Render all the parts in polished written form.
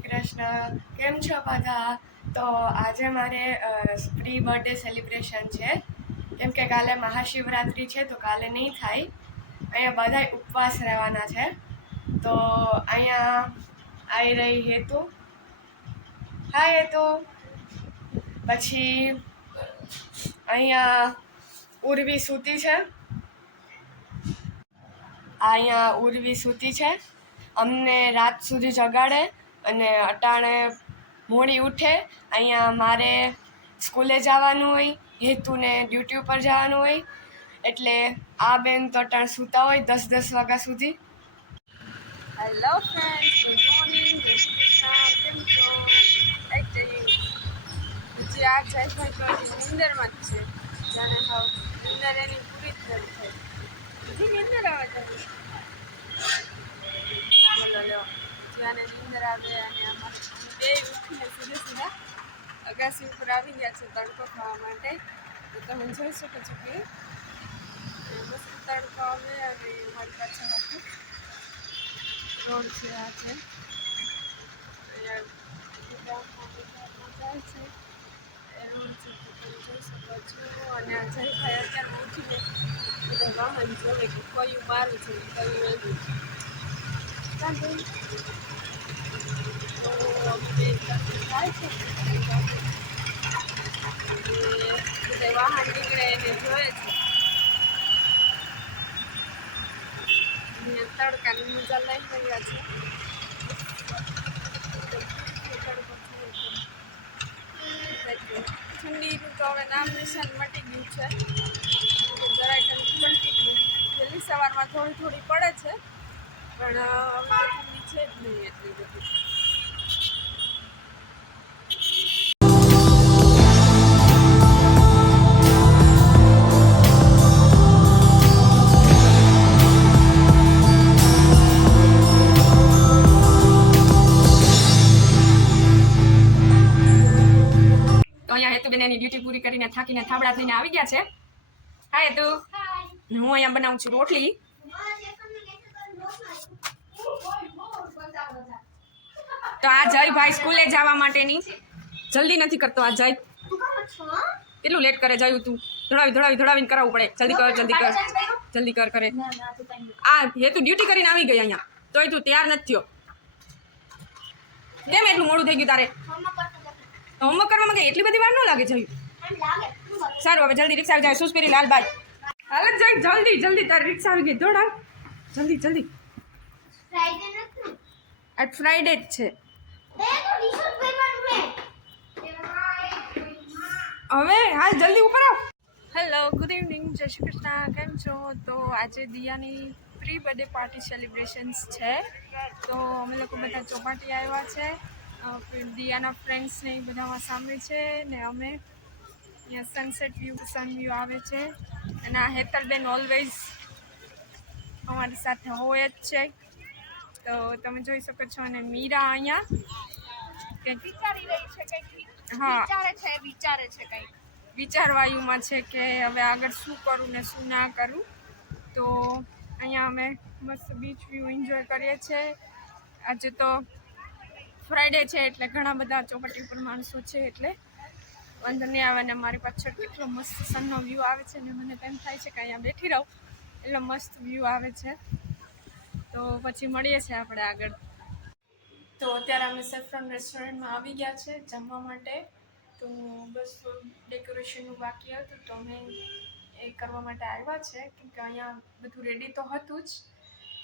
શ્રી કૃષ્ણ. કેમ છો બધા? તો આજે મારે પ્રી બર્થડે સેલિબ્રેશન છે, કેમ કે કાલે મહાશિવરાત્રિ છે તો કાલે નહીં થાય. અહીંયા બધાય ઉપવાસ રહેવાના છે. તો અહીંયા આવી રહી હેતુ. હા હેતુ. પછી અહીંયા ઉર્વી સૂતી છે. અહીંયા ઉર્વી સૂતી છે. અમને રાત સુધી જગાડે અને અટાણે મોડી ઉઠે. અહીંયા મારે સ્કૂલે જવાનું હોય, હેતુને ડ્યુટી ઉપર જવાનું હોય, એટલે આ બેન તો અટાણે સૂતા હોય 10 વાગ્યા સુધી. Hello friends, good morning. જય શ્રી કૃષ્ણ. કેમ છો? હજી આ જયભાઈ તો નિંદરમાં જ છે. જાણે હાવ નિંદર એની પૂરી જ નથી થઈ. હજી નિંદર આવે તમને? બોલો લો, જ્યારે નિંદર આવે અને આમાં બે ઉઠીને સીધા અગાસી ઉપર આવી ગયા છે તડકો ખાવા માટે. તો તમે જોઈ શકો છો કે મસ્ત તડકો આવે અને મારી પાછળ આખું રોડ છે. આ છે અહીંયા જાય છે એ રોડ છે, તો તમે જોઈ શકો છો. અને આ જયભાઈ અત્યારે ઉઠીને બધા વાહન જોવે કે કયું મારું છે કયું એનું છે. તો અમને થાય છે બધા વાહન નીકળે એને જોયે છે. તડકાની મજા લઈ રહ્યા છે. ઠંડીનું તો હવે નામ નિશાન મટી ગયું છે. જરાક વહેલી સવારમાં થોડી પડે છે, પણ હવે તો ઠંડી છે જ નહીં એટલી બધી. હેતુબેન એની ડ્યુટી પૂરી કરીને થાકીને થાબડા થઈને આવી ગયા છે. હા હેતુ, હું અહીંયા બનાવું છું રોટલી. તો આ જયભાઈ સ્કૂલે જવા માટેની જલ્દી નથી કરતો. આ જય કેટલું લેટ કરે. જયું તું ધોડાવીને કરાવવું પડે. જલ્દી કર કરે. આ હેતુ ડ્યુટી કરીને આવી ગઈ અહીંયા, તોય તું તૈયાર નથી થયો. કેમ એટલું મોડું થઈ ગયું તારે? હોમવર્ક કરવામાં કઈ એટલી બધી વાર ન લાગે છે. સારું, હવે જલ્દી રિક્ષા આવી જાય. સુસ્પેરી લાલભાઈ હાલ જાય જલ્દી તારી રિક્ષા આવી ગઈ. દોડાવ જલ્દી. આજ ફ્રાઈડે જ છે. હવે હાલ જલ્દી ઉપર આવ. હેલો, ગુડ ઇવનિંગ, જય શ્રી કૃષ્ણ. કેમ છો? તો આજે દિયાની પ્રી બર્થડે પાર્ટી સેલિબ્રેશન્સ છે. તો અમે લોકો બધા ચોપાટી આવ્યા છે. દિયાના ફ્રેન્ડ્સને એ બધામાં સામેલ છે ને અમે અહીંયા સનસેટ સન વ્યૂ આવે છે. અને આ હેતલબેન ઓલવેઝ અમારી સાથે હોય જ છે. તો તમે જોઈ શકો છો. અને મીરા અહીંયા વિચારી રહી છે કંઈક. હા, વિચારે છે કંઈક. વિચારવાયુમાં છે કે હવે આગળ શું કરું ને શું ના કરું. તો અહીંયા અમે મસ્ત બીચ વ્યૂ એન્જોય કરીએ છીએ. આજે તો ફ્રાઈડે છે એટલે ઘણા બધા ચોપાટી ઉપર માણસો છે એટલે વાંધો નહીં આવે. ને મારી પાછળ કેટલો મસ્ત સનનો વ્યૂ આવે છે ને મને તેમ થાય છે કે અહીંયા બેઠી રહું, એટલો મસ્ત વ્યૂ આવે છે. તો પછી મળીએ છીએ આપણે આગળ. તો અત્યારે અમે સેફ્રોન રેસ્ટોરન્ટમાં આવી ગયા છે જમવા માટે. તો બસ ડેકોરેશનનું બાકી હતું તો અમે એ કરવા માટે આવ્યા છે, કેમ કે અહીંયા બધું રેડી તો હતું જ,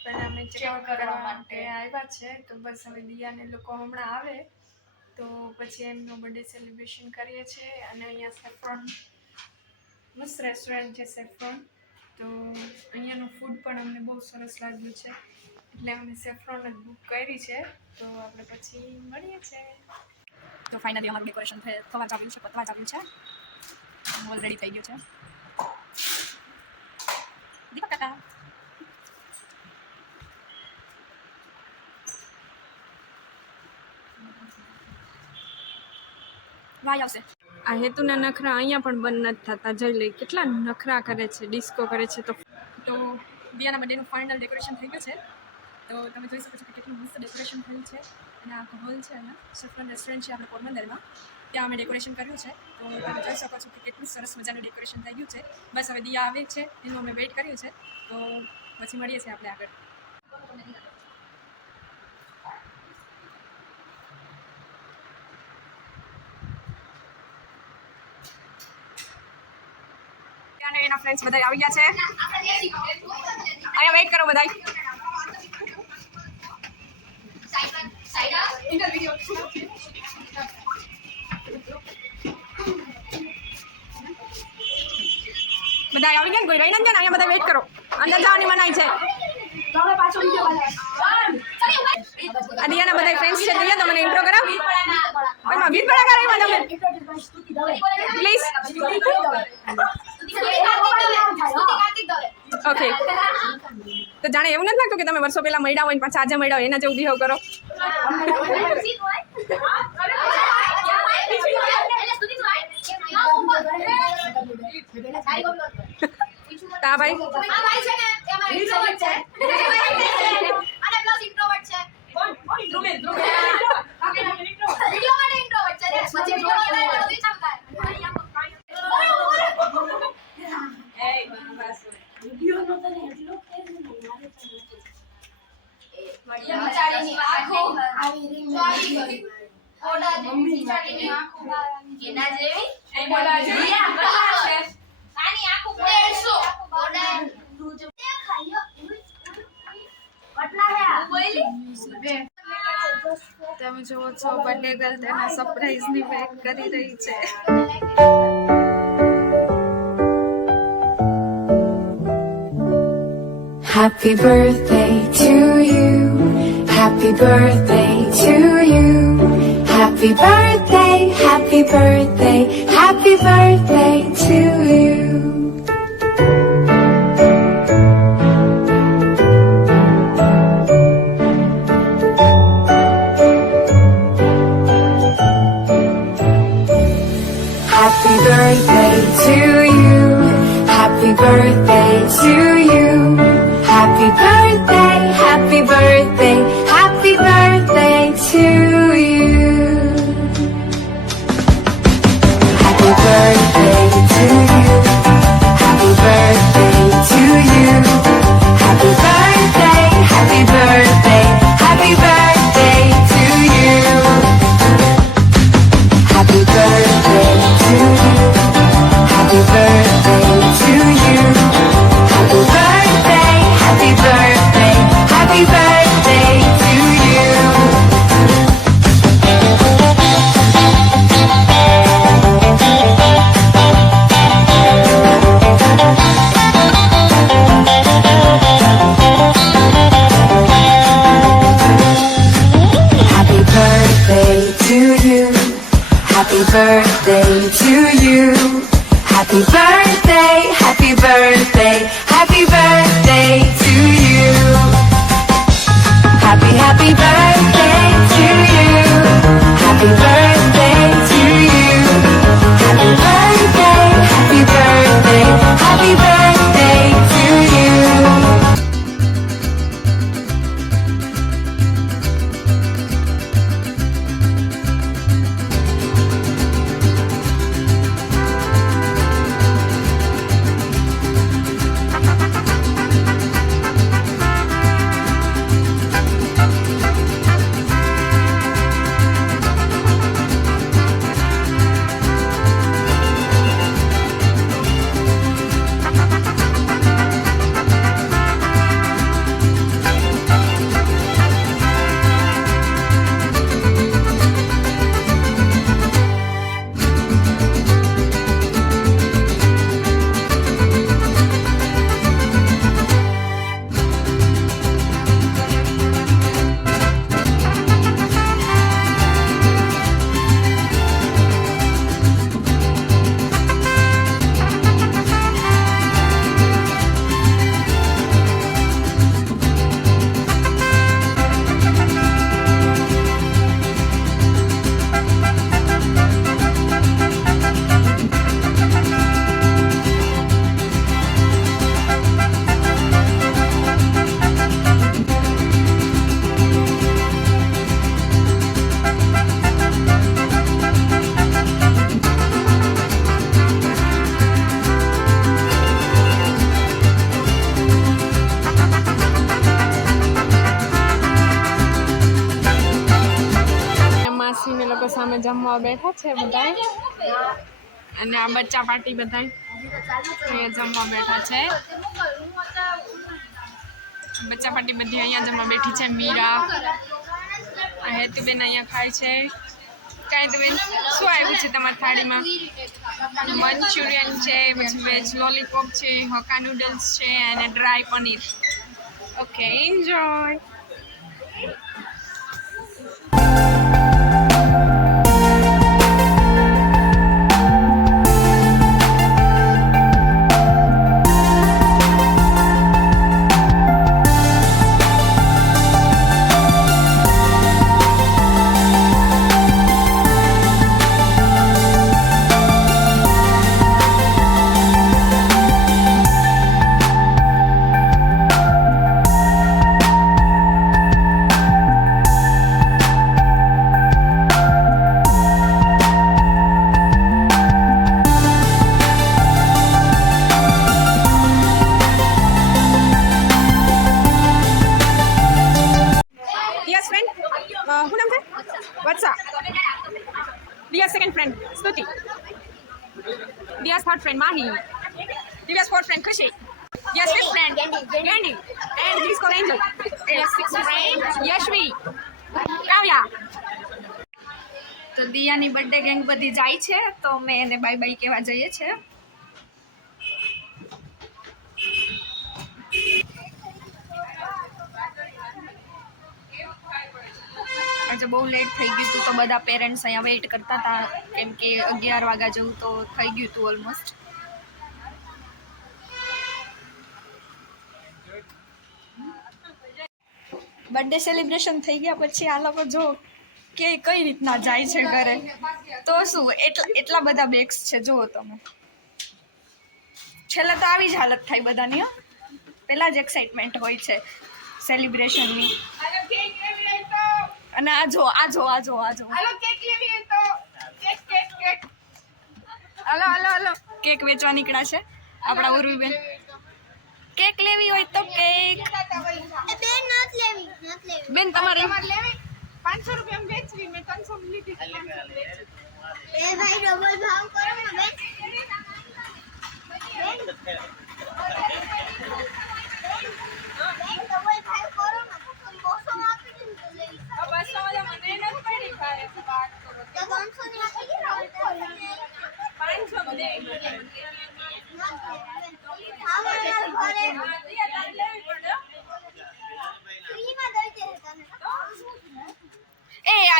પણ અમે ચેક કરવા માટે આવ્યા છે. તો બસ હવે દિયાને લોકો હમણાં આવે તો પછી એમનો બર્થડે સેલિબ્રેશન કરીએ છીએ. અને અહીંયા સેફ્રોન મસ્ત રેસ્ટોરન્ટ છે સેફ્રોન. તો અહીંયાનું ફૂડ પણ અમને બહુ સરસ લાગ્યું છે એટલે અમે સેફ્રોન જ બુક કરી છે. તો આપણે પછી મળીએ છીએ. તો ફાઇનલી અમારું ડેકોરેશન થવા જ આવ્યું છે. હોલ રેડી થઈ ગયું છે. દીપક કાકા વાય આવશે. આ હેતુના નખરા અહીંયા પણ બંધ નથી થતા. જઈ લઈ કેટલા નખરા કરે છે, ડિસ્કો કરે છે. તો દિયાના બર્થડેનું ફાઇનલ ડેકોરેશન થઈ ગયું છે. તો તમે જોઈ શકો છો કે કેટલું મસ્ત ડેકોરેશન થયું છે અને આ હોલ છે અહીંયા સફરન રેસ્ટોરન્ટ છે આપણે પોરબંદરમાં ત્યાં અમે ડેકોરેશન કર્યું છે તો તમે જોઈ શકો છો કે કેટલું સરસ મજાનું ડેકોરેશન થઈ ગયું છે બસ હવે દિયા આવે છે એનું અમે વેઇટ કર્યું છે તો પછી મળીએ છીએ આપણે આગળ અને એના ફ્રેન્ડ્સ બધા આવી ગયા છે અહીંયા વેઇટ કરો બધા બધા આવી ગયા કોઈ રહી નથી ગયા અહીંયા બધા વેઇટ કરો અંદર જવાની મનાઈ છે આ દિયાના બધા ફ્રેન્ડ્સ છે દિયા તમને ઇન્ટ્રો કરાવ ઓયમાં ગીત બડા કરાવ્યા તમે પ્લીઝ ઓકે તો જાણે એવું નથી લાગતું કે તમે વર્ષો પહેલા મળ્યા હોય પાછા આજે મળ્યા હોય એના જેવું બિહેવ કરો તા ભાઈ તમે જુઓ છો બર્થડે ગર્લ તેના સરપ્રાઈઝની પેક કરી રહી છે Happy birthday to you. Happy birthday to you. Happy birthday, happy birthday, happy birthday to you. Happy birthday to you. Happy birthday to you. Happy birthday, happy birthday, happy birthday to you. Happy birthday to you. Happy birthday to you. Happy birthday, happy birthday, happy birthday to you. Happy birthday to you. Happy birthday to you. Happy birthday, happy birthday, happy birthday જમવા બેઠા છે બધા, અને આ બચ્ચા party બધા અહીંયા જમવા બેઠા છે. બચ્ચા પાર્ટી બધી અહીંયા જમવા બેઠી છે. મીરા, હેતુબેન અહીંયા ખાય છે. કાંઈ તો બેન શું આવ્યું છે તમારી થાળીમાં? મંચુરિયન છે, પછી વેજ લોલીપોપ છે, હક્કા નૂડલ્સ છે અને ડ્રાય પનીર. Okay, enjoy. શું નામ છે? વત્સા. દિયા's second friend સ્તુતિ. દિયા's third friend Mahi. દિવ્યા's fourth friend ખુશી. દિયા's fifth friend ગેંડી. And he's called Angel. Diya's sixth friend Yashvi. કાવ્યા. તો દિયાની બર્થડે ગેંગ બધી જાય છે, તો અમે એને બાય બાય કહેવા જઈએ છીએ. આજે બહુ લેટ થઈ ગયું હતું, તો બધા પેરેન્ટ્સ અહીંયા વેઇટ કરતા હતા, કેમ કે 11 વાગ્યા જેવું તો થઈ ગયું હતું ઓલમોસ્ટ. બર્થડે સેલિબ્રેશન થઈ ગયા પછી આ લોકો જો કે કઈ રીતના જાય છે ઘરે, તો શું એટલા બધા બેગ્સ છે. જુઓ તમે, છેલ્લે તો આવી જ હાલત થાય બધાની. પહેલાં જ એક્સાઇટમેન્ટ હોય છે સેલિબ્રેશનની. અને આ જો હાલો કેક લેવી હોય તો કેક હાલો કેક વેચવા નીકળ્યા છે આપણા ઉર્વીબેન. કેક લેવી હોય તો કેક. બેન તમારે લેવી 500 રૂપિયા વેચવી, મેં 300 લીધી. એ ભાઈ ડબલ ભાવ કરો ને બેન.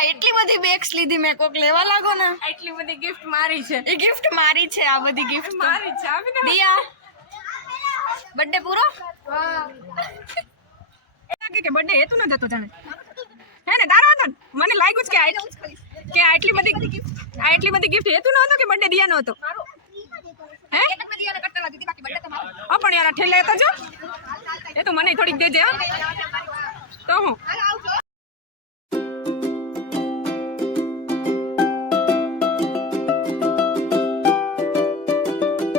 એટલી બધી બેગ્સ લીધી મેં, કોક લેવા લાગો ને. એટલી બધી ગિફ્ટ મારી છે. એ ગિફ્ટ મારી છે. આ બધી ગિફ્ટ મારી છે. દિયા બર્થડે પૂરો. કે બર્થડે હેતું ન જતો જાણે હે ને તારો હતો. મને લાગ્યું કે આટલી બધી ગિફ્ટ હેતું ન હતો કે બર્થડે દિયા નો હતો. હે પણ યાર ઠેલે તો જો એ તો મને થોડીક દેજે. તો હું